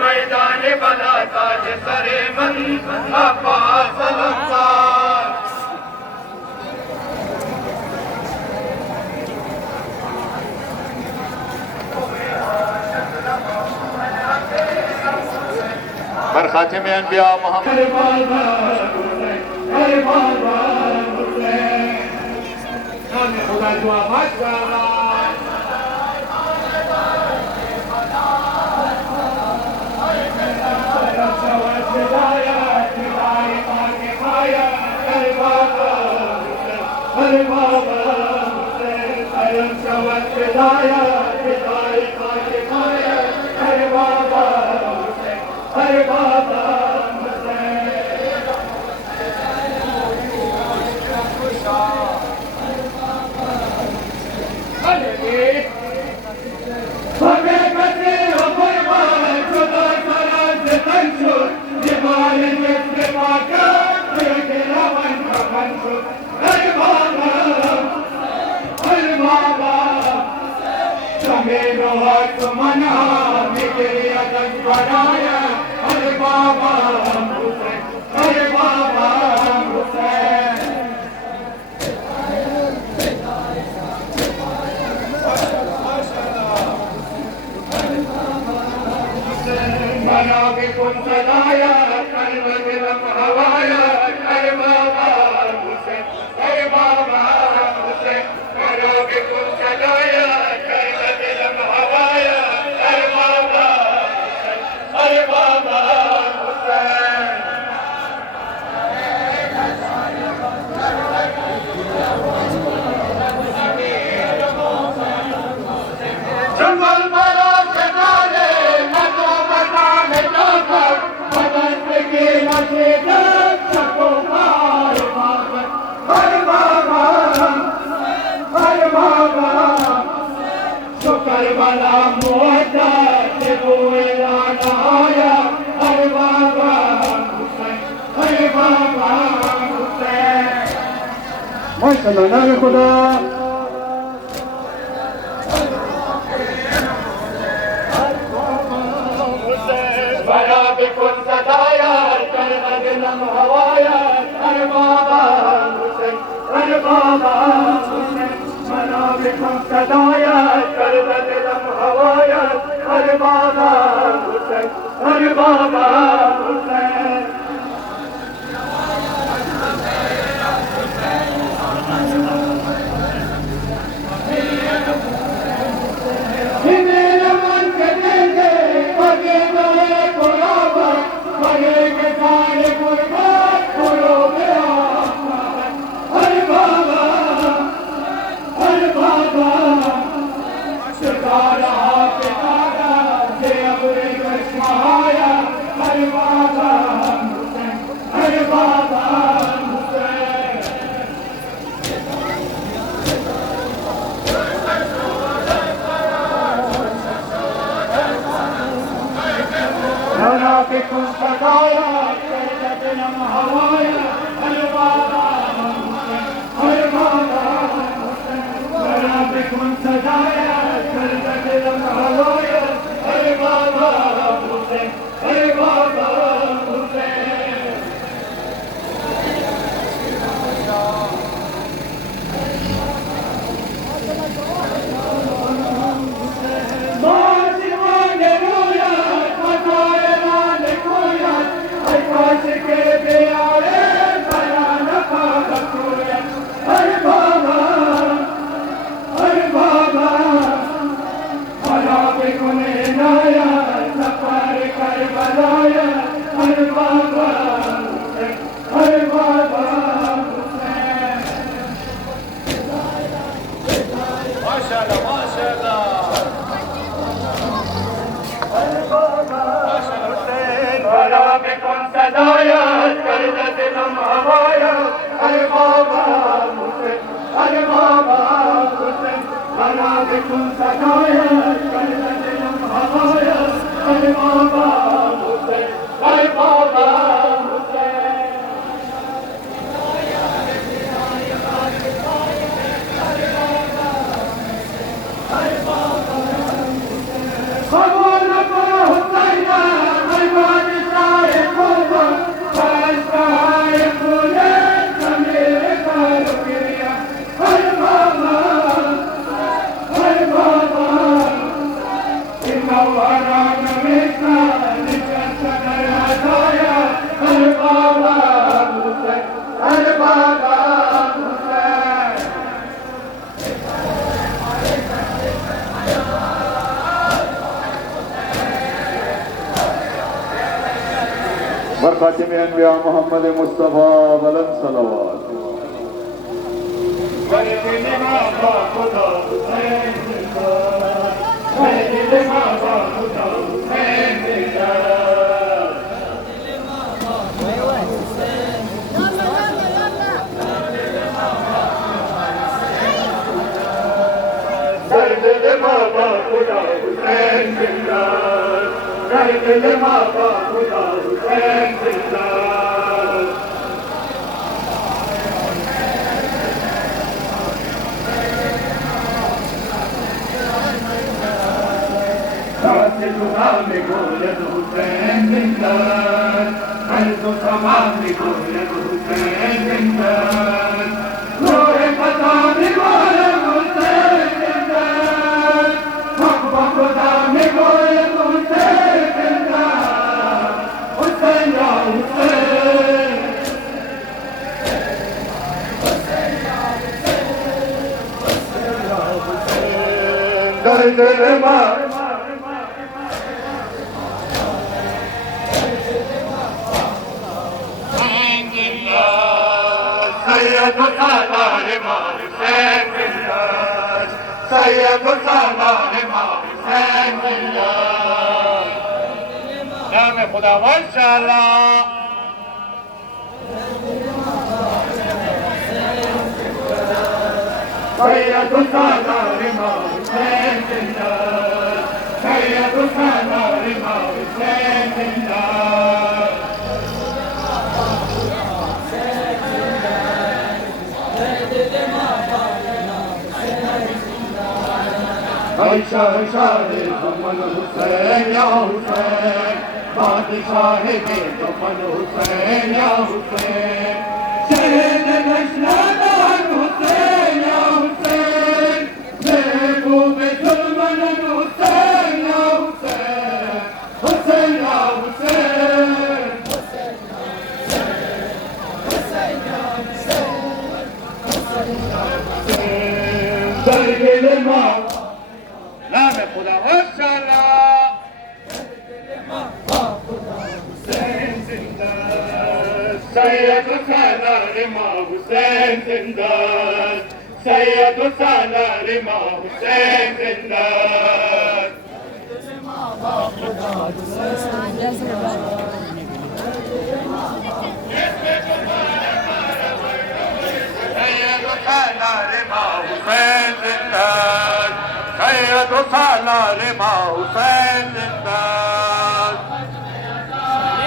मैदान बला ताज सरे मन अब्बास अलंकार। बरखाते में अनबिया मोहम्मद खुदा दुआ मत करा मना बनाया अरे बाबा हुसैन, अरे बाबा हुसैन। मना भी कुछ सदाया कल दिलम हवाया अरे बाबा हुसैन, अरे बाबा हुसैन। मना भी कुछ सदाया कल दिलम हवाया अरे बाबा हुसैन, अरे बाबा हुसैन। जंगल बड़ा किनारे मतो बताने जाकर बदन के मजे सबको मार बाबा, अरे बाबा, अरे बाबा। शुक्र वाला मोहता से बोए लाना आया अरे बाबा हुसैन, अरे बाबा हुसैन। माशाअल्लाह नाम खुदा। बड़ा बिकुल सदाया कर दिलम हवाया अरे बाबा हुसैन, अरे बाबा हुसैन। बड़ा बिकुल सदाया कर दिलम हवाया अरे बाबा हुसैन, अरे बाबा हुसैन। मेरे मन के देंगे बगे गए गुलाबा, बगे के सारे गुरबान गुरो गया अरे बाबा, अरे बाबा। शिकारा के तारा से अबरे कश्माया अरे बाबा हुसैन, अरे बाबा हुसैन। मना के कुछ सदाया कर दिलम हवाया अरे बाबा हुसैन, अरे बाबा हुसैन। मना के कुछ सदाया कर दिलम हवाया अरे बाबा हुसैन, अरे बाबा हुसैन। अरे बाबा, अरे बाबा। बड़ा बिकुल नाया सफर कर बनाया अरे बाबा हुसैन, अरे बाबा हुसैन। माशाअल्लाह माशाअल्लाह। बड़ा बिकुल सदाया कर दिलम हवाया अरे बाबा हुसैन, अरे बाबा हुसैन। बड़ा बिकुल सदाया कर दिलम हवाया अरे बाबा हुसैन, अरे बाबा हुसैन। कबूल को हुसैन खातिम अनबिया मोहम्मद मुस्तफ़ा बुलंद सलावत। नाम खुदा माशाअल्लाह। शाह दुमन हुसैन या हुसैन, बादशाह के दुमन हुसैन या हुसैन, शहीद नशनादान हुसैन या हुसैन, महबूब दुल्मन हुसैन या हुसैन, हुसैन या हुसैन, हुसैन या हुसैन, दरगिल माँ नाम खुदा माशाअल्लाह। सैयद सालार इमाम हुसैन जिंदा, सैयद सालार इमाम हुसैन जिंदा। सैयद सालार इमाम हुसैन जिंदा।